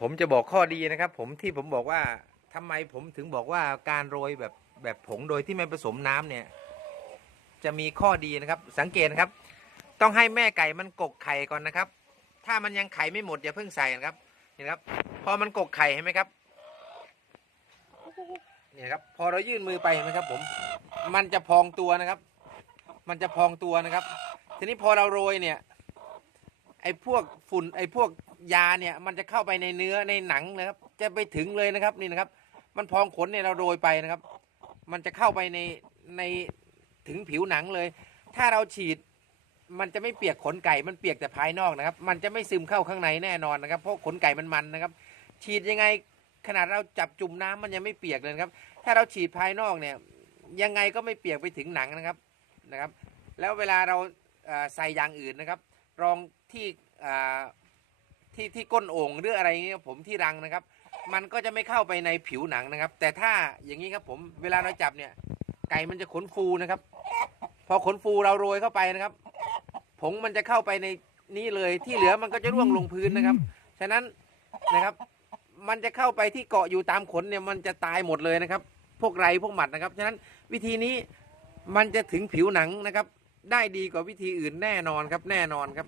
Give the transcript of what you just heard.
ผมจะบอกข้อดีนะครับ ผมที่ผมบอกว่าทำไมผมถึงบอกว่าการโรยแบบแบบผงโดยที่ไม่ผสมน้ำเนี่ย จะมีข้อดีนะครับ สังเกตนะครับ ต้องให้แม่ไก่มันกกไข่ก่อนนะครับ ถ้ามันยังไข่ไม่หมดอย่าเพิ่งใส่นะครับนี่นครับ พอมันกกไข่เห็นไหมครับเนี่ยครับ พอเรายื่นมือไปเห็นไหมครับ ผม มันจะพองตัวนะครับ มันจะพองตัวนะครับ ทีนี้พอเราโรยเนี่ย ไอ้พวกฝุ่นไอ้พวกยาเนี่ยมันจะเข้าไปในเนื้อในหนังนะครับ จะไปถึงเลยนะครับนี่นะครับ มันพองขนเนี่ยเราโรยไปนะครับ มันจะเข้าไปในในถึงผิวหนังเลย ถ้าเราฉีดมันจะไม่เปียกขนไก่มันเปียกแต่ภายนอกนะครับ มันจะไม่ซึมเข้าข้างในแน่นอนนะครับ เพราะขนไก่มันมันนะครับ ฉีดยังไงขนาดเราจับจุ่มน้ำมันยังไม่เปียกเลยครับ ถ้าเราฉีดภายนอกเนี่ย ยังไงก็ไม่เปียกไปถึงหนังนะครับนะครับ แล้วเวลาเราใส่ยางอื่นนะครับ รองที่ที่ที่ก้นโอ่งหรืออะไรเงี้ยผมที่รังนะครับ มันก็จะไม่เข้าไปในผิวหนังนะครับ แต่ถ้าอย่างนี้ครับผมเวลาเราจับเนี่ย ไก่มันจะขนฟูนะครับ พอขนฟูเราโรยเข้าไปนะครับ ผงมันจะเข้าไปในนี้เลยที่เหลือมันก็จะร่วงลงพื้นนะครับ ฉะนั้นนะครับ มันจะเข้าไปที่เกาะอยู่ตามขนเนี่ยมันจะตายหมดเลยนะครับ พวกไรพวกหมัดนะครับ ฉะนั้นวิธีนี้มันจะถึงผิวหนังนะครับ ได้ดีกว่าวิธีอื่นแน่นอนครับแน่นอนครับ